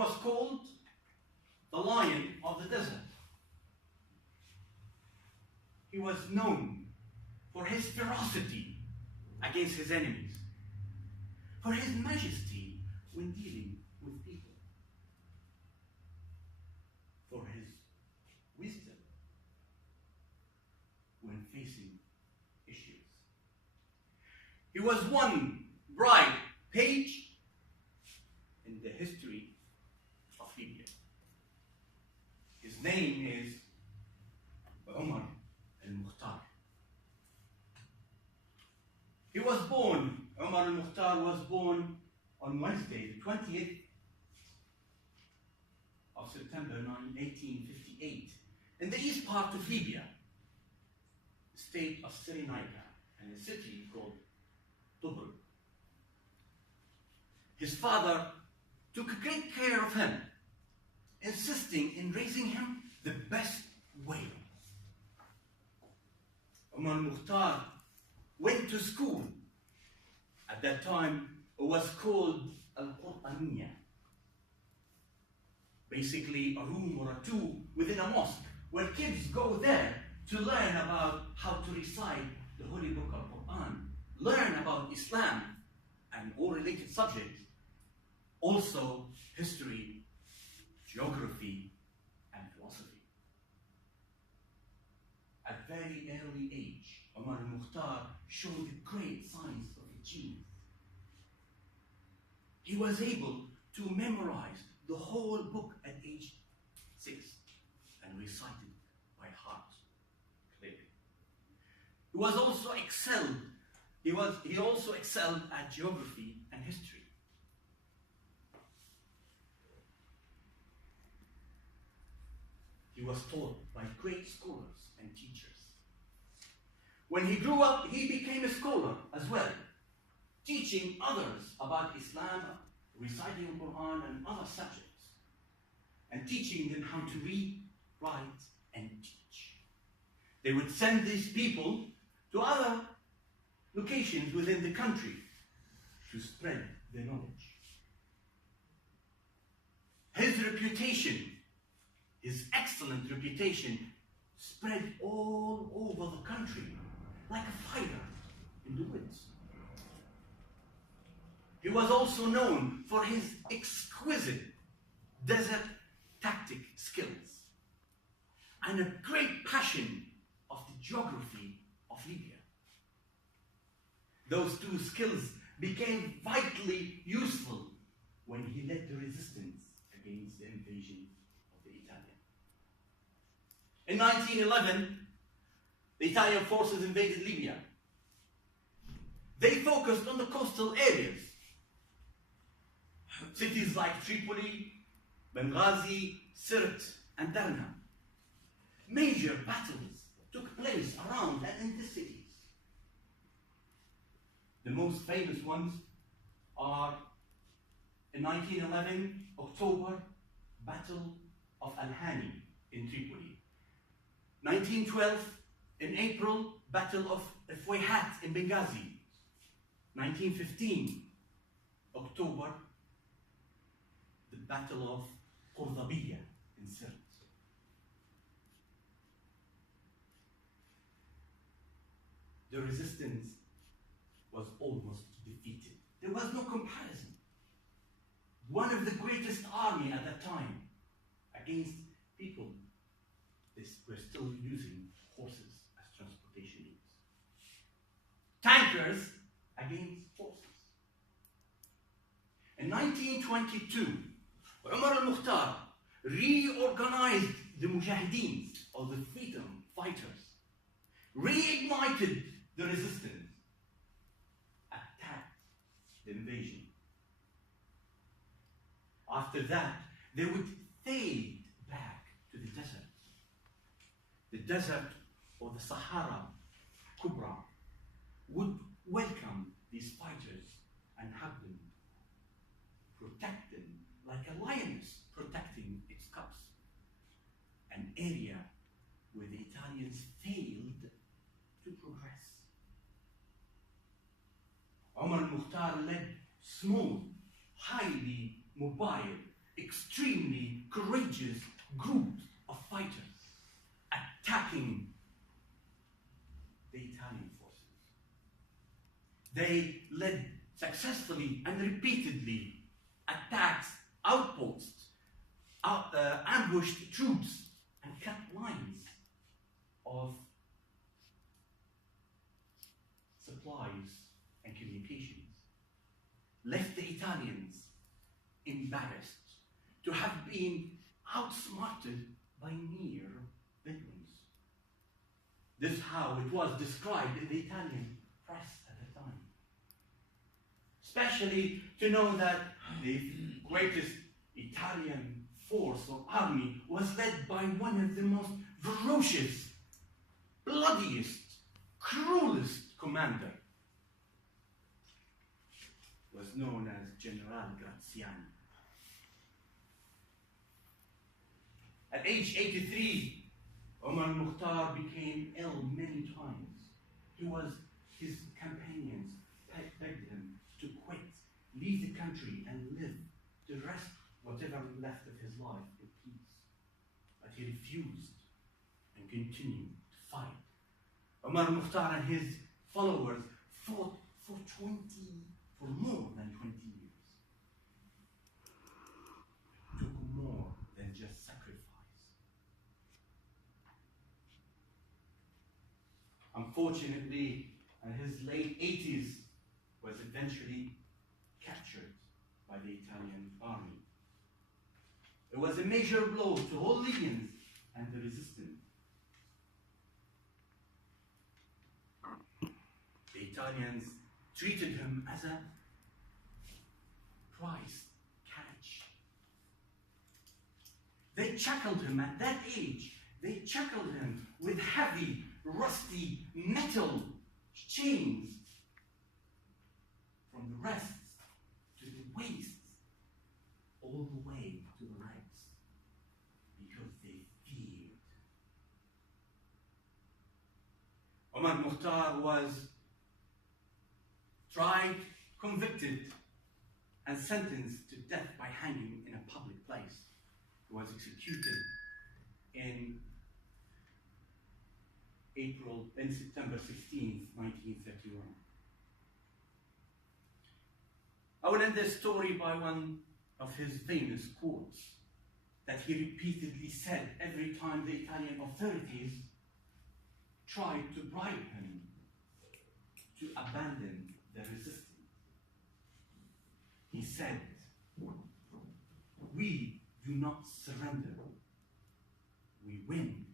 was called the Lion of the Desert. He was known for his ferocity against his enemies, for his majesty when dealing with people, for his wisdom when facing issues. He was one bright page in the history of Libya. His name is Umar al-Mukhtar. He was born, Umar al-Mukhtar was born on Wednesday, the 20th of September 1858, in the east part of Libya, the state of Cyrenaica, and a city called Tobruk. His father took great care of him, insisting in raising him the best way. Umar al-Mukhtar went to school. At that time, it was called Al-Qur'aniyya. Basically, a room or a two within a mosque where kids go there to learn about how to recite the Holy Book of Quran, learn about Islam and all related subjects, also history, geography, and philosophy. At very early age, Umar al-Mukhtar showed great signs of genius. He was able to memorize the whole book at age 6 and recite it by heart clearly. He also excelled at geography and history. He was taught by great scholars and teachers. When he grew up, he became a scholar as well, teaching others about Islam, reciting the Quran and other subjects, and teaching them how to read, write, and teach. They would send these people to other locations within the country to spread their knowledge. His reputation, his excellent reputation, spread all over the country like a fire in the woods. He was also known for his exquisite desert tactic skills and a great passion of the geography of Libya. Those two skills became vitally useful when he led the resistance against the invasion of the Italians. In 1911, the Italian forces invaded Libya. They focused on the coastal areas. Cities like Tripoli, Benghazi, Sirte, and Derna. Major battles took place around and in the cities. The most famous ones are in 1911, October, Battle of Al-Hani in Tripoli. 1912, in April, Battle of Fuayhat in Benghazi. 1915, October, the Battle of Cordobiya in Sirte. The resistance was almost defeated. There was no comparison. One of the greatest armies at that time against people they were still using horses as transportation means. Tankers against horses. In 1922, Umar al-Mukhtar reorganized the Mujahideen, or the freedom fighters, reignited the resistance, attacked the invasion. After that, they would fade back to the desert. The desert, or the Sahara Kubra, would welcome these fighters and hug them, protect them like a lioness protecting its cubs. An area where the Italians failed to progress. Umar al-Mukhtar led small, highly mobile, extremely courageous group of fighters attacking the Italian forces. They led successfully and repeatedly attacks, outposts, ambushed troops, and cut lines of supplies and communications, left the Italians embarrassed to have been outsmarted by mere Bedouins. This is how it was described in the Italian press at the time. Especially to know that the greatest Italian force or army was led by one of the most ferocious, bloodiest, cruelest commander, was known as General Graziani. At age 83, Omar al-Mukhtar became ill many times. His companions begged him to quit, leave the country and live the rest, whatever left of his life, in peace. But he refused and continued to fight. Omar al-Mukhtar and his followers fought for more than 20 years. It took more than just sacrifice. Unfortunately, in his late 80s, was eventually captured by the Italian army. It was a major blow to all Libyans and the resistance. The Italians treated him as a prize catch. They shackled him at that age. They shackled him with heavy, rusty metal chains from the wrists to the waists, all the way to the legs, because they feared. Omar Mukhtar was tried, convicted, and sentenced to death by hanging in a public place. He was executed in September 16th, 1931. I will end this story by one of his famous quotes that he repeatedly said every time the Italian authorities tried to bribe him to abandon the resistance. He said, "We do not surrender. We win